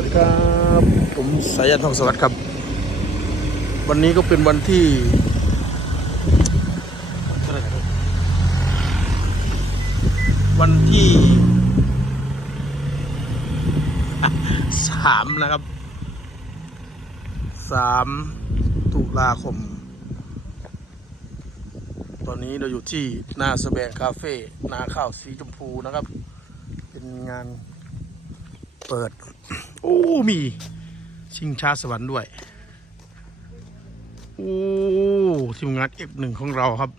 วัสดีครับ ผมสายันทองสวัสดิ์ครับ วันนี้ก็เป็นวันที่วันที่สามนะครับสามตุลาคม ตอนนี้เราอยู่ที่หน้าสแบงคาเฟ่นาข้าวสีชมพูนะครับ เป็นงาน เปิด โอ้มีชิงช้าสวรรค์ด้วย โอ้ทีมงานเอฟหนึ่งของเราครับ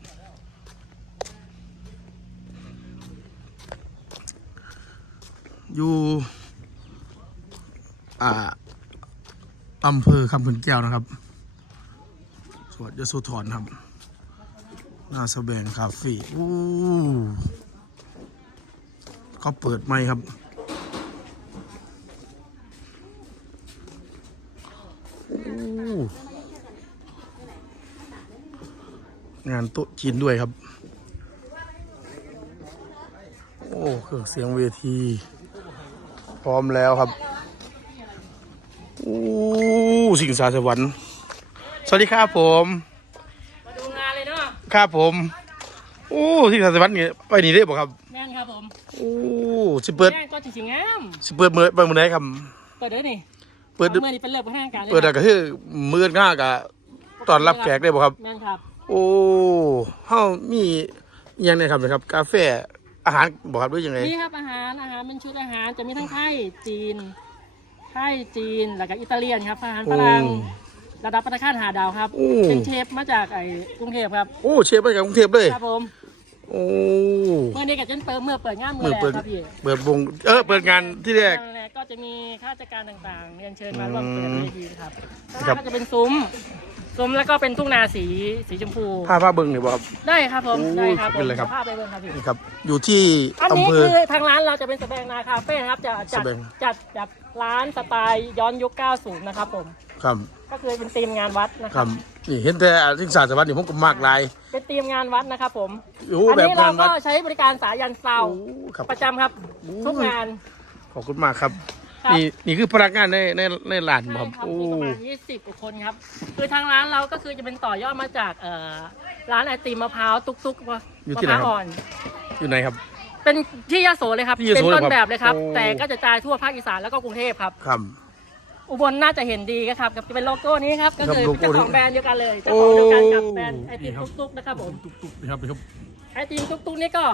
อยู่ อ่าอำเภอคำขุนแก้วนะครับสวัสดียโสธรครับหน้าสแบงคาเฟ่โอ้เขาเปิดไหมครับ งานโต๊ะจีนด้วยครับ โอ้เครื่องเสียงเวที พร้อมแล้วครับ โอ้สิ่งสาสวรรค์สวัสดีครับผมมาดูงานเลยเนาะครับผมโอ้สิ่งสาสวรรค์นี่ไปนี่ได้บ่ครับแม่นครับผมโอ้สิเปิดแม่นก็จริงๆงามสิเปิดมือไปมือไหนครับเปิดเด้อนี่เปิดเมื่อนี้เป็นเลิกเป็นทางการเลยเปิดอะไรก็คือมือง่ากะตอนรับแขกได้บ่ครับแม่นครับ โอ้เฮามีอหยังไงครับนะครับ กาแฟอาหารบอกครับด้วยยังไงนี่ครับอาหารอาหารเป็นชุดอาหารจะมีทั้งไทยจีนไทยจีนแล้วก็อิตาเลียนครับอาหารฝรั่งระดับประทานหาดาวครับโอ้เป็นเชฟมาจากไอ้กรุงเทพครับโอ้เชฟมาจากกรุงเทพเลย ครับผม โอ้เมื่อนี้กับเจนเปิดเมื่อเปิดงานเปิเมื่อดแรกเปิดครับพี่เปิดวงเออเปิดงานที่แรก งานแรกก็จะมีข้าราชการต่างๆเรียนเชิญมาร่วมเปิดอืมเวทีครับครัข้าบงล่างก็จะเป็นซุ้มซุ้มแล้วก็เป็นทุ่งนาสีสีชมพูผ้าผ้าเบิ้งนี่บ่ครับ ได้ครับผมโอ้ได้ครับผเป็นมไรครับภาพไปเบิ่งครับพี่ นี่ครับ อยู่ที่อันอำนี้เภอ คือทางร้านเราจะเป็นสแบงนาคาเฟ่นะครับจะจัดสแบง จัดจัดร้านสไตล์ย้อนยุค 90 นะครับผม ครับก็คือเป็นธีมงานวัดนะคครัรับบ นี่เห็นแต่สิ่งสาสวรรค์นี่ผมก็มากลาย เป็นธีมงานวัดนะครับผม โอ้อันแบบนี้งาเรานวัก็ดใช้บริการสายันเซาโอ้ครับประจำครับ โอ้ ทุกงาน ขอบคุณมากครับ ครับ นี่นี่คือพนักงานในในในร้านใช่ครับครับโอ้ มีประมาณ 20กว่าคนครับ คือทางร้านเราก็คือจะเป็นต่อยอดมาจากเอ่อร้านไอติมมะพร้าวตุ๊กๆมะอยู่ที่ไหนพร้าวครับอ่อน อยู่ไหนครับ เป็นที่ยโสเลยครับ ที่ยโสเป็นต้นเลยครับแบบเลยครับ โอ้ แต่ก็จะจ่ายทั่วภาคอีสานแล้วก็กรุงเทพครับ ครับ อุบลน่าจะเห็นดีครับจะเป็นโลโก้นี้ครับก็คือครับโลโก้เจ้าของนี้แบรนด์เดียวกันเลยเจ้าของเดียวกันกับโอ้แบรนด์ไอติมนี่ครับตุ๊กๆนะครับผมตุ๊กตุ๊กนี่ครับนี่ครับไอติมตุ๊กๆนี่ก็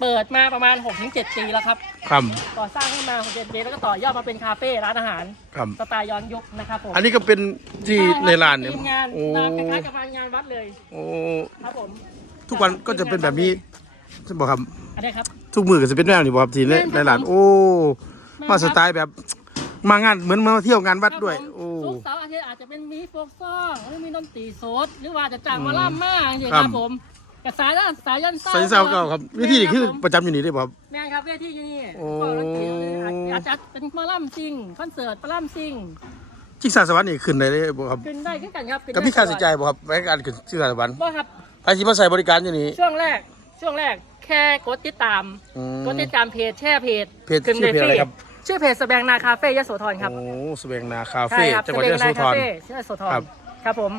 เปิดมาประมาณ 6-7 ปีแล้วครับครับก่อสร้างขึ้นมา6-7ปีแล้วก็ต่อยอดมาเป็นคาเฟ่ร้านอาหารครับสไตล์ย้อนยุคนะครับผมอันนี้ก็เป็นที่ในร้านเนี่ยทีมงานโอ้คล้ายๆกับงานวัดเลยโอ้ครับผมทุกวันก็จะเป็นแบบนี้ใช่บอกครับอันนี้ครับทุกมือก็จะเป็นแบบนี้บอกครับทีในแม่นครับในร้านโอ้มาสไตล์แบบ มางานเหมือนมาเที่ยวงานวัดด้วยครับผมโอ้ศุกร์เสาร์อาทิตย์อาจจะเป็นมีโฟกซองหรือมีดนตรีสดหรือว่าจะจ้างหมาอืมล่ำมากอย่างครัครับ บผมกับสายด้านสายยันเศร้าใส่เศร้าเก่าครับวิธีนี้คือแม่นประจำอยู่นี่ได้ป่ะครับ แม่นครับเวทีอยู่นี่โอ้ ก็รังเกียจเลยอาจจะเป็นหมาล่ำซิงคอนเสิร์ตหมาล่ำซิงจิกซาสวรรค์นี่ขึ้นได้เลยบ่ครับขึ้นได้ขึ้นกันครับขึ้นก็ได้มีค่าใช้จ่ายบ่ครับในการขึ้นจิกซาสวรรค์บ่ครับใครที่มาใส่บริการอยู่นี่ช่วงแรกช่วงแรกแค่กดติดตาม อืมกดติดตามเพจแช่เพจเพจขึ้นชื่อเพจอะไรครับ ชื่อเพจสแบงนาคาเฟ่ยโสธรครับโอ้สเวงนาคาใช่เฟ่ครับจังหวัดสยแบงโสนาธคารเฟ่ยโสธรครับครับผม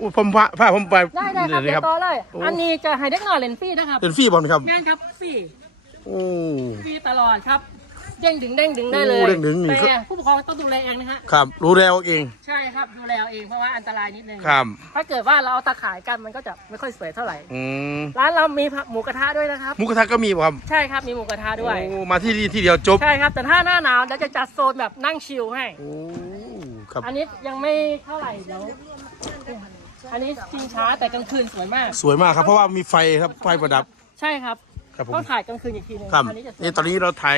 อู้ผมพาพาผมไปได้ได้ครับเดี๋เดี๋ยยววต่อเลยโอ้อันนี้จะให้เด็กหน่อยเล่นฟรีนะครับเป็นฟรีบอลครับแม่นครับฟรีโอ้ฟรีตลอดครับ เด้งดึงเด้งดึงได้เลยโอ้เด้งดึงนี่ แต่ผู้ปกครองต้องดูแลเองนะฮะครับ รู้แล้วเอง ใช่ครับดูแลเอาเองเพราะว่าอันตรายนิดนึงครับ ถ้าเกิดว่าเราเอาตาข่ายกันมันก็จะไม่ค่อยสวยเท่าไหร่ อืมร้านเรามีหมูกระทะด้วยนะครับ หมุกระทะก็มีบ่ครับใช่ครับมีหมูกระทะด้วย โอ้มาที่นี่ที่เดียวจบ ใช่ครับ แต่ถ้าหน้าหนาวเราจะจัดโซนแบบนั่งชิลให้ โอ้ครับ อันนี้ยังไม่เท่าไหร่เดี๋ยวอันนี้ชิงช้าแต่กลางคืนสวยมาก สวยมากครับ เพราะว่ามีไฟครับไฟประดับ ใช่ครับ ครับผม ต้องถ่ายกลางคืนอีกทีหนึงครับอันนี้จะสวยนี่ตอนนี้เราถ่าย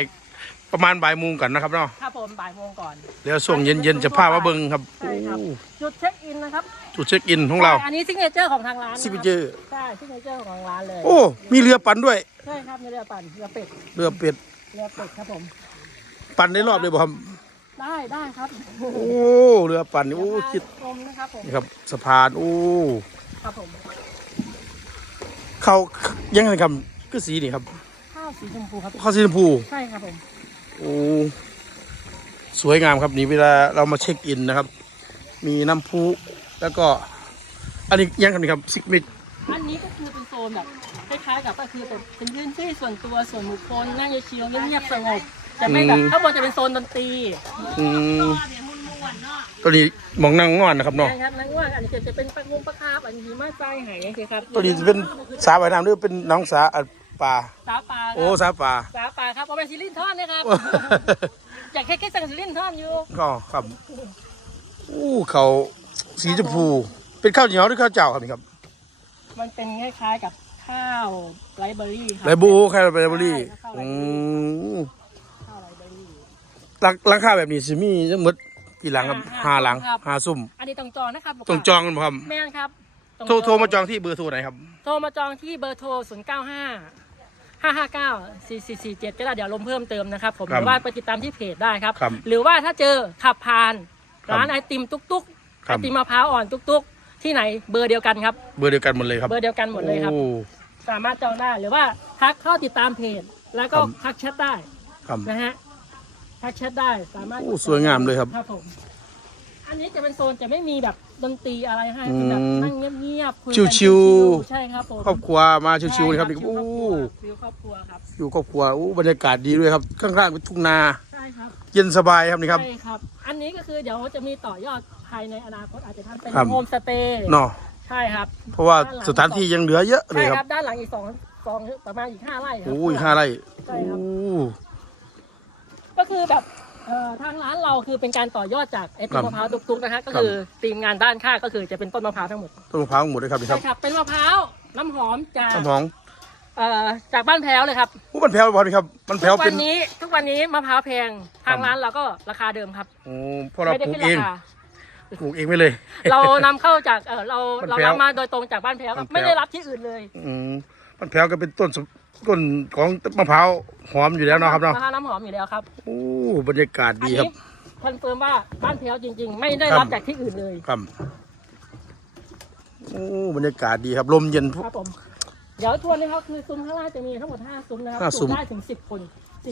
ประมาณบ่ายโมงกันนะครับเนาะครับผมบ่ายโมงก่อน เดี๋ยวช่วงเย็นๆจะพามาเบิ่งครับใช่ครับ โอ้จุดเช็คอินนะครับจุดเช็คอินของเราใช่อันนี้ซิกเนเจอร์ของทางร้านนะคซิบปิเจอร์ ใช่ซิกเนเจอร์ของทางร้านเลยโอ้ มีเรือปั่นด้วย ใช่ครับมีเรือปั่นเรือเป็ดเรือเป็ดเรือเป็ดครับผม ปั่นได้รอบเลยบ่ครับได้ได้ครับโอ้เรือปั่นนี่โอ้คิดชมนะครับผมนี่ครับสะพานโอ้ ครับผม เขายังไงครับ ก็สีนี่ครับ ข้าวสีชมพูครับเขาสีชมพู ใช่ครับผม โอ้ สวยงามครับนี่เวลาเรามาเช็คอินนะครับ มีน้ำพุแล้วก็ อันนี้ยังกันครับซิกมิกอันนี้ก็คือเป็นโซนแบบคล้ายๆกับก็คือเป็นเป็นพื้นที่ส่วนตัวส่วนบุคคลนั่งชิวๆเงียบๆสงบจะไม่แบบข้างบนจะเป็นโซนดนตรีอืมตัวนี้มองนั่งงอนนะครับเนาะใช่ครับนั่งว่าอันนี้จะเป็นปลางงปลาคาบอันนี้มาใจหายสิครับตัวนี้จะเป็นสาว่ายน้ำหรือเป็นน้องสาอัด ปลาสาปลาโอ้สาปลาสาปลาครับเอาเป็นซิลินทอนนะครับ อยากแค่แค่สั่งซิลินทอนอยู่ ก็ครับอู้เขาสีชมพู เป็นข้าวเหนียวหรือข้าวเจ้าครับนี่ครับมันเป็นคล้ายๆกับข้าวไรเบอรี่ครั ไรบูข้าวไรเบอรี่ใช่ข้าวไรอืเบอรี่มข้าวไรเบอรี่ ราราคาแบบนี้สิมีทั้งหมดกี่หลังครับห้าห้าหลังครับ ห้าซุ่มอันนี้ต้องจองนะครับต้องจองกันบ่ครับแม่นครับองโทรโทรมาจองที่เบอร์โทรไหนครับ โทรมาจองที่เบอร์โทร 0 9 5 5 5 9 4 4 4 7ก็ได้เดี๋ยวลงเพิ่มเติมนะครับผมครัหบรือว่าไปติดตามที่เพจได้ครับ ครับหรือว่าถ้าเจอขับผ่านครับร้านไอติมตุ๊กตุ๊กคไอรับติมมะพร้าวอ่อนตุ๊กตุ๊กที่ไหนเบอร์เดียวกันครับ เบอร์เดียวกันหมดเลยครับเบอร์เดียวกันหมดเลยครับ โอ้ สามารถจองได้หรือว่าทักเข้าติดตามเพจ แล้วก็ครับ ทักแชทได้ครับ นะฮะทักแชทได้สามารถโอ้สวยงามเลยครับ ครับผม อันนี้จะเป็นโซนจะไม่มีแบบ ดนตรีอะไรให้อืมเป็นแบบนั่งเงียบๆคุยกันชิวๆ ใช่ครับผมครอบครัวมาชิวๆเลยครับนี่ใช่โอ้ฟิลครอบครัวครับอยู่ครอบครัวโอ้บรรยากาศดีด้วยครับข้างๆเป็นทุ่งนาใช่ครับเย็นสบายครับนี่ครับ ใช่ครับ อันนี้ก็คือเดี๋ยวจะมีต่อยอดภายในอนาคตอาจจะทำเป็นครับ โฮมสเตย์เนาะใช่ครับเพราะว่าสถานที่ยังเหลือเยอะเลใช่ยคครัรับบด้านหลังอีกสองสองประมาณอีกห้าไร่ครั โอ้ยห้าไร่ใช่ครับโอ้ก็คือแบบ เอ่อทางร้านเราคือเป็นการต่อยอดจากไอติครัมบมะพร้าวตุกๆนะฮะก็ครับคือทีมงานด้านข้างก็คือจะเป็นต้นมะพร้าวทั้งหมดต้นมะพร้าวหมดเลยครับนี่คใช่รับครับเป็นมะพร้าวน้ำหอมจากต้นหอมเอ่อจากบ้านแพ้วเลยครับโอ้มันแผ่วพอดีครับ มันแผ่วทุกเป็วันนนี้ทุกวันนี้มะพร้าวแพงทางร้านเราก็ราคาเดิมครับโอ้เพราะเราไม่ได้ปลูกขึ้นเอรางคา ปลูกเองไม่เลย เรานำเข้าจากเออเราบ้านเราแพ้วนำมาโดยตรงจากบ้านแพ้วครับบ้านแพ้ว ไม่ได้รับที่อื่นเลย อืมมันแผ่วก็เป็นต้นส ต้นของมะพร้าวหอมอยู่แล้วเนาะครับเนาะมะพร้าวน้ำหอมอยู่แล้วครับโอ้บรรยากาศอันดีครันี้บคอนเฟิร์มว่าบ้านแพ้วจริง ๆ ไม่ได้ครับรับจากที่อื่นเลยครับโอ้บรรยากาศดีครับลมเย็นครับผมเดี๋ยวทวนนะครับคือซุ้มข้างล่างจะมีทั้งหมด5ซุ้มนะครัห้าซุ้มจุได้ถึง10คน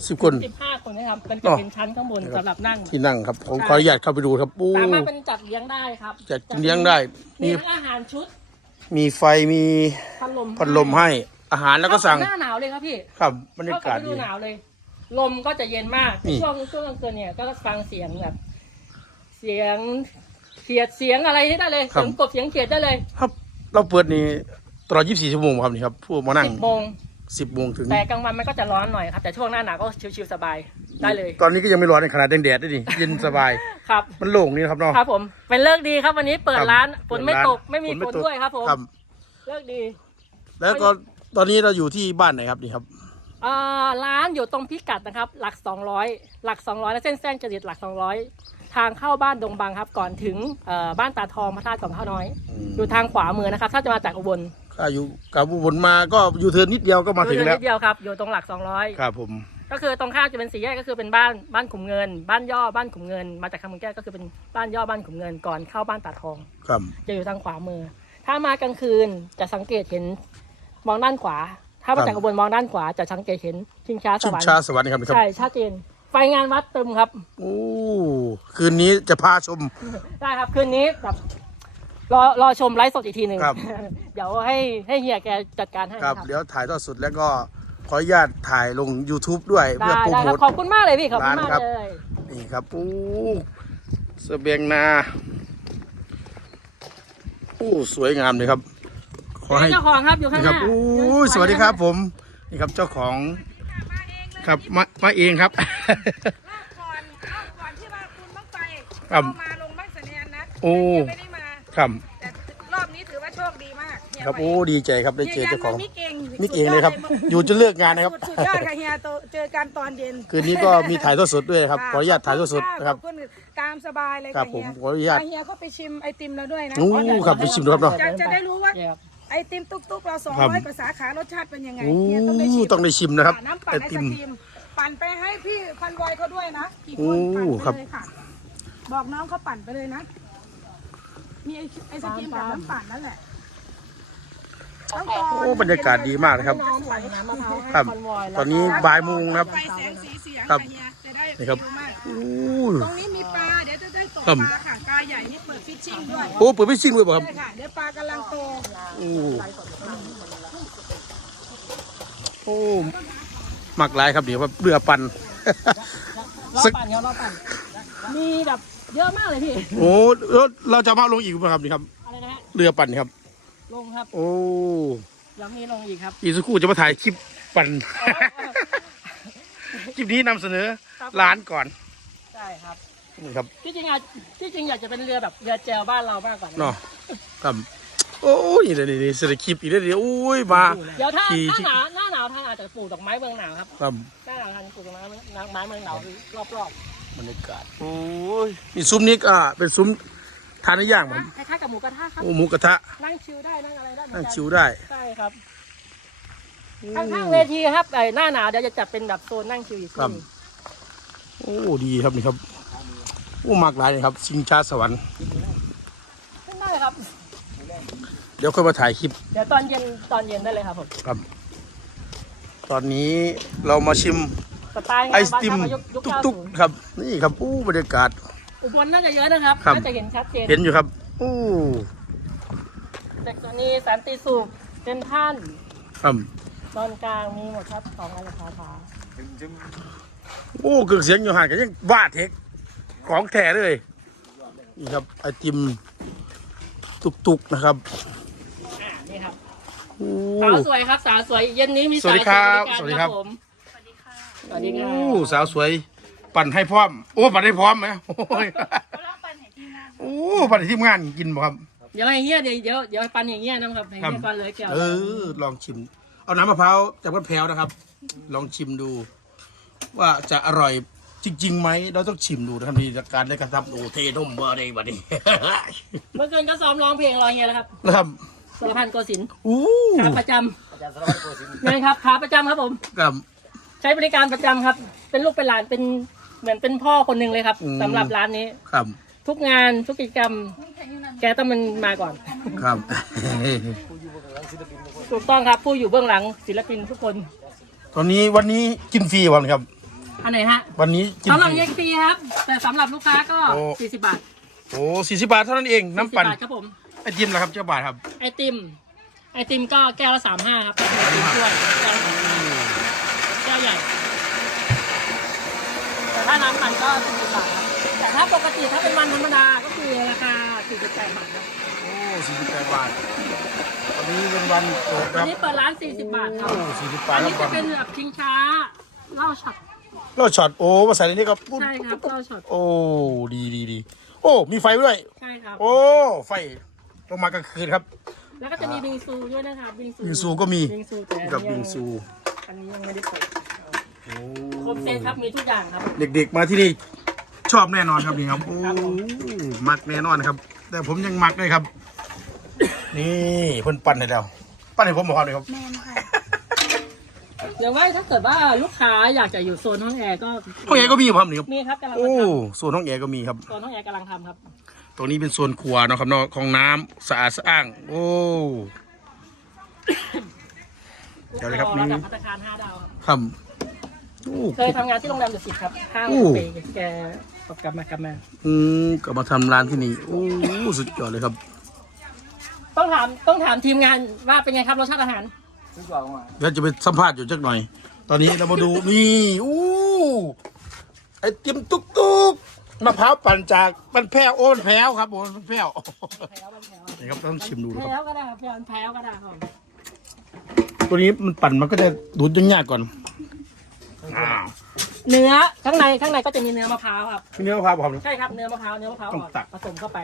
สิบคนสิบห้าคนนะครับเป็นอ๋อเป็นชั้นข้างบนสำหรับนั่งที่นั่งครับผมใช่ขออนุญาตเข้าไปดูครับโอ้สามารถเป็นจัดเลี้ยงได้ครับจัดเลี้ยงได้ มีมีทั้งอาหารชุด มีไฟมีพัดลมพัดลมให้ อาหารแล้วก็สั่งเข้าบหน้าหนาวเลยครับพี่ครับบรรยาเข้ากับกาศฤดีดูหนาวเลย ลมก็จะเย็นมากนี่ ช่วงช่วงกลางคืนเนี่ยก็ฟังเสียงแบบ เสียงเขียดเสียงอะไรได้เลยเสียงกบเสียงเขียดได้เลยครับเราเปิดนี่ตลอด 24 ชั่วโมงครับนี่ครับพวกมานั่ง สิบโมง10โมงถึง แต่กลางวันมันก็จะร้อนหน่อยครับ แต่ช่วงหน้าหนาวก็ชิวๆสบายได้เลยตอนนี้ก็ยังไม่ร้อนในขนาดแดดๆด้วยนี่เย็นสบาย ครับ มันโล่งนี่นะครับเนาะครับผมเป็นเลิกดีครับวันนี้เปิดครับร้านฝนไม่เปิดร้านตกไม่มีฝนไม่ฝนตกด้วยครับผมครับเลิกดี แล้วก็ ตอนนี้เราอยู่ที่บ้านไหนครับนี่ครับอ่าร้านอยู่ตรงพิกัดนะครับ หลัก 200 หลัก 200 และเส้นแซงจริตหลัก 200 ทางเข้าบ้านดงบังครับ ก่อนถึงเอ่อบ้านตาทองพระธาตุสองข้าวน้อย อยู่ทางขวามือนะครับ ถ้าจะมาจากอุบลถ้าอยู่กับอุบลมาก็อยู่เทิร์นนิดเดียวก็มาถึงอยู่แล้วนิดเดียวครับ อยู่ตรงหลัก 200 ครับผมก็คือตรงข้ามจะเป็นสี่แยกก็คือเป็นบ้านบ้านขุมเงิน บ้านย่อบ้านขุมเงิน มาจากคำเมืองแก้วก็คือเป็นบ้านย่อบ้านขุมเงินก่อนเข้าบ้านตาทอง ครับจะอยู่ทางขวามือ ถ้ามากลางคืนจะสังเกตเห็น มองด้านขวา ถ้ามาจากอุบลมองด้านขวาจะสังเกตเห็นชิงช้าสชุมวรรค์ชาสวรรค์ครับนี่ครับ ใช่ชัดเจนไฟงานวัดเต็มครับ โอ้ คืนนี้จะพาชม ได้ครับ คืนนี้แบบรอรอชมไลฟ์สดอีกทีหนึ่งครับ เดี๋ยวให้ให้เฮียแกจัดการให้ครับนะครับเดี๋ยวถ่ายทอดสดแล้วก็ขออนุญาตถ่ายลง YouTube ด้วยได้เพื่อโปรได้โมครับท ขอบคุณมากเลยพี่ขอบคุณร้านมากครับ เลยนี่ครับโอ้เสบียงนาโอ้สวยงามเลยครับ ขอให้เจ้าของครับอยู่ข้างนี่หครับน้าโอ้ยสวัสดีครับผม นี่ครับเจ้าของครับมามาเองครับ รอบก่อนรอบก่อนที่ว่าคุณต้องไปครับเรามาลงบ้านเสนียนนะโอ้ไม่ได้มา ครับแต่รอบนี้ถือว่าโชคดีมากเฮียครับไปโอ้ดีใจครับได้เฮีเจยอยัเจ้าของมิกเองมิกเองเลยครับ อยู่จนเลิกงานนะครับสุดสุดยอดค่ะเฮียโตเจอกันตอนเย็นคืนนี้ก็มีถ่ายทอดสดด้วยนะครับขออนุญาตถ่ายทอดสดนะครับ ขอบคุณตามสบายเลยครัค่ะบผมเฮียขออนุญาตเฮียก็ไปชิมไอติมแล้วด้วยนะโอ้ครับไปชิมดูครับเนาะ จะจะได้รู้ว่าเนี่ยครับ ไอติมตุ๊กๆเราสองครับร้อยกว่าสาขารสชาติเป็นยังไงโอ้เฮียต้องได้ชิมต้องได้ชิมนะครับน้ำปั่ไอนไอศติมครีมปั่นไปให้พี่พันวอยเขาด้วยนะกี่คโอ้นครับปั่นไปเลยค่ะบอกน้องเขาปั่นไปเลยนะ มีไอไอศครีมแบบน้ำปั่นนั่นแหละต้องตโอ้บรรยากาศดีมากนะครับน้องปั่นน้ำมะพร้าวให้ครับคอนวอยแล้วตอนนี้บ่ายโมงนะครับไฟแสงสีเสียงครัค่ะบเฮียจะได้นี่ครับฟิลมากโอ้ยตรงนี้มีปลาเดี๋ยวจะได้ ตกครับปลาค่ะปลาใหญ่นี่เปิดฟิชชิ่งด้วยโอ้เปิดไม่ชิงเลยป่ะครับ ใช่ค่ะเดี๋ยวปลากำลังโตโอ้โอ้หมักหลายครับเดี๋ยวว่าเรือปั่น รอบสักปั่นครับรอบปั่นมีแบบเยอะมากเลยพี่ โอ้แล้วเราจะมาลงอีกไหมครับนี่ครับ อะไรนะฮะ เรือปั่นครับ ลงครับ โอ้ยังมีลงอีกครับ อีกสักครู่จะมาถ่ายคลิปปั่น คลิปนี้นำเสนอร้านก่อนใช่ครับ นี่ครับที่จริงอะที่จริงอยากจะเป็นเรือแบบเรือแจวบ้านเรามากกว่านะเนาะครับโอ้ยนี่นี่นี่เสร็จคลิปอีกแล้วเดี๋ยวโอ้ยมาเดี๋ยวถ้าขี่ถ้าหนาวหน้าหนาวทานอาจจะปลูกดอกไม้เมืองหนาวครับครับหน้าหนาวทานปลูกดอกไม้เมืองไม้เมืองหนาวรอบบรรยากาศโอ้ยนี่ซุ้มนี้ก็เป็นซุ้มทานได้ย่างๆผมคล้ายๆกับหมูกระทะครับโอ้หมูกระทะนั่งชิลได้นั่งอะไรได้เหมือนั่นงกันชิวได้ใช่ครับข้างๆเวทีครับไอ้หน้าหนาวเดี๋ยวจะจัดเป็นแบบโซนนั่งชิลอีกทีครับหนึ่งโอ้ดีครับนี่ครับโอ้มากหลายเลยครับชิงช้าสวรรค์ขึ้นได้ครับ เดี๋ยวค่อยมาถ่ายคลิปเดี๋ยวตอนเย็นตอนเย็นได้เลยครับผมครับ ตอนนี้เรามาชิมสไตล์งานไอศติมบ้านเรายุคยุคตุ๊ก90ๆครับ นี่ครับอู้บรรยากาศ อุบลน่าจะเยอะนะครับครับ น่าจะเห็นชัดเจนเห็นอยู่ครับอู้เด็กตัวนี้สันติสุขเซนท่านครับตอนกลางมีหมดครับสองอันราคาพาโอ้เกือเสียงอยู่ห่างกันยังบ้าเทค ของแท้เลยนี่ครับไอติมตุกๆนะครับอ่านี่ครับโอ้ สาวสวยครับสาวสวยเย็นนี้มีสวัสดีครับายสวัสดีครับ ผมสวัสดีครัโอ้บสาวสวย ปั่นให้พร้อม โอ้ปั่นให้พร้อมไหมโอ้ยโอ้ปั่นให้ทีมงานกินบ่ครับ เดี๋ยวให้เงี้ยเดี๋ยวเดี๋ยวเดี๋ยวให้ปันอย่างเงี้ยนะครับให้ครับเงี้ยปันเลยแก้วเออ ลองชิม เอาน้ำมะพร้าวจากมะแพร้าวนะครับ ลองชิมดู ว่าจะอร่อย จริงๆไหมเราต้องชิมดูนะครับนี่การได้กระทำโอ้เทนมเบอร์ได้บัดนี้ เมื่อคืนก็ซ้อมร้องเพลงรอเฮียแล้วครับนะครับสารพันโกสินทร์อู้ขาประจำนี่ครับขาประจำครับผมกับ ใช้บริการประจำครับ เป็นลูกเป็นหลานเป็นเหมือนเป็นพ่อคนหนึ่งเลยครับอืม สำหรับร้านนี้ ครับทุกงานทุกกิจกรรม แกต้องมันมาก่อน ครับ ถูกต้องครับผู้อยู่เบื้องหลังศิลปินทุกคน ตอนนี้วันนี้กินฟรีวันครับ อันไหนฮะวันนี้กิน สำหฟรับรีเย็นฟรีครับ แต่สำหรับลูกค้าก็ โอ้ 40 บาทโอ้สี่สิบบาทเท่านั้นเองน้ำปั่น40บาทครับผม ไอติมนะครับเจ้าบาทครับไอติม ไอติมก็แก้วละ 35 ครับเป็นไอติมถ้วยแก้วละ35แก้วใหญ่ แต่ถ้าน้ำมันก็40บาทครับแต่ถ้าปกติถ้าเป็นวันธรรมดาก็คือราคา48บาทครับโอ้สี่สิบแปดบาทวันนี้เป็นวันเปิดคอัรันบนี้เปิดร้าน 40 บาทครับ โอ้สี่สิบแปอัดนครันี้บจะเป็นแบบชิงช้าเหล้าช็อต เราช็อตโอ้มาใส่ในนี้ก็ปุ๊บใช่ครับเหล้าช็อตโอ้ดีดีดีโอ้มีไฟด้วย ใช่ครับ โอ้ไฟลงมากลางคืนครับ แล้วก็จะมีบิงซูด้วยนะครับบิงซูบิงซูก็มีบิงซูแต่อันนี้กับยับิงซูอันนี้ยังไม่ได้เปิดโอ้ครบเซตครับมีทุกอย่างครับ เด็กๆมาที่นี่ชอบแน่นอนครับนี่ครับโอ้ครับผมมักแน่นอนครับ แต่ผมยังมักด้วยครับ นี่เพิ่นปั้นให้แล้ว ปั้นให้ผมบอกเลยครับแมนค่ะ เดี๋ยวว่าถ้าเกิดว่าลูกค้าอยากจะอยู่โซนห้องแอร์ก็ห้องแอร์ก็มีครับนี่ครับมีครับกำลังโอ้ทโซนห้องแอร์ก็มีครับำโซนห้องแอร์กำลังทำครับ ตรงนี้เป็นโซนครัวเนาะครับเนาะของน้ำสะอาดสะอ้าง โอ้ เดี๋ยวเลยครับระดับนี่พัตตาคาร5ดาวครับครับโอ้ เคยทำงานที่โรงแรมดุสิตครับห้างโอ้เปย์แกกลับมากลับมา อืมก็มาทำร้านที่นี่ โอ้สุดยอดเลยครับ ต้องถามต้องถามทีมงานว่าเป็นไงครับรสชาติอาหาร เดี๋ยวจะไปสัมภาษณ์อยู่จักหน่อย ตอนนี้เรามาดู นี่อู้ไอติมตุ๊กตุ๊กมะพร้าวปั่นจากมันแพ้วโอ้มันแพ้วครับโอ้มันแพ้วแพ้วมันแพ้วนี่ครับต้องชิมดูนะครับ แพ้วก็ได้ครับแพ้วแพ้วก็ได้ครับตัวนี้มันปั่นมันก็จะดูดยากๆก่อนอ้าวเนื้อข้างในข้างในก็จะมีเนื้อมะพร้าวครับพี่เนื้อมะพร้าวผมใช่ครับเนื้อมะพร้าวเนื้อมะพร้าวต้องอ่อนตัก ผสมเข้าไป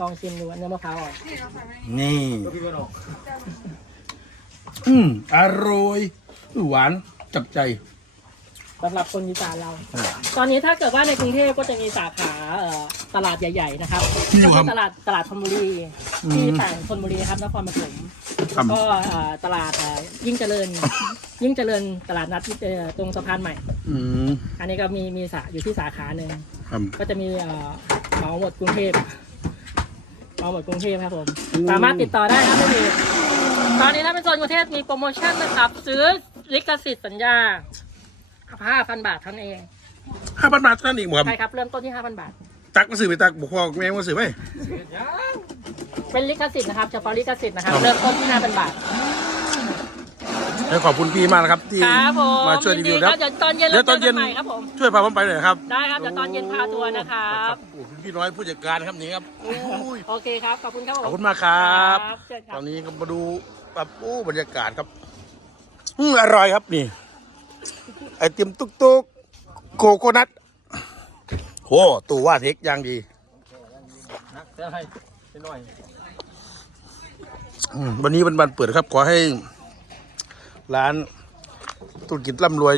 ลองชิมดูเนื้อมะพร้าวอ่อนนี่ อืมอร่อยอื้อหวานจับใจ สำหรับคนอีสานเราตอนนี้ถ้าเกิดว่าในกรุงเทพก็จะมีสาขาเอ่อตลาดใหญ่ ๆ นะครับมีก็ครัคืบอตลาดตลาดธนบุรีอืม ที่ต่างธนบุรีครับนครปฐมครับ ก็เอ่อตลาดเอ่อยิ่งเจริญ ยิ่งเจริญตลาดนัดที่เอ่อตรงสะพานใหม่ อืมอันนี้ก็มีมีสาอยู่ที่สาขาหนึ่งครับ ก็จะมีเอ่อเหมาหมดกรุงเทพเห มาหมดกรุงเทพครับผมอืมสามารถติดต่อได้ครับไม่มีตอนนี้ถ้าเป็นโซนกรุงเทพมีโปรโมชั่นนะครับ ซื้อลิขสิทธิ์สัญญาห้าพันบาทเท่านั้นเอง ห้าพันบาทเท่านั่นเองบ่ครับ ใช่ครับ เริ่มต้นที่ห้าพันบาท ตักมาซื้อไปตักบุกพ่อแม่มาซื้อไปเป็นลิขสิทธิ์นะครับเฉพาะลิขสิทธิ์นะครับ เริ่มต้นที่ห้าพันบาท ให้ขอบคุณพี่มากนะครับ ที่ครับผมมาช่วยรีวิวยินนะดีครับเดี๋ยวตอนเย็นเดี๋ยวตอนเย็นราจกัใหม่ครับผม ช่วยพาผมไปหน่อยครับได้ครับเดี๋ยวตอนเย็นพาทัวร์นะครับ โอ้พี่น้อยผู้จัดการครับนี่ครับโอ้ย โอเคครับ ขอบคุณครับผมขอบคุณมากครับเชิญคตรัอบนนี้ก็มาดูแบบโอ้บรรยากาศครับอืมอร่อยครับนี่ ไอติมตุกตุกโกโกนัทโอ้ตัวว่าเทคอย่างดีอืมวันนี้เป็นวันเปิดครับ ขอให้ ร้านธุรกิจร่ำรวย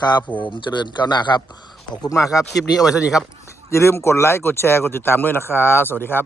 ครับผมเจริญก้าวหน้าครับ ขอบคุณมากครับ คลิปนี้เอาไว้เท่านี้ครับ อย่าลืมกดไลค์ กดแชร์ กดติดตามด้วยนะครับ สวัสดีครับ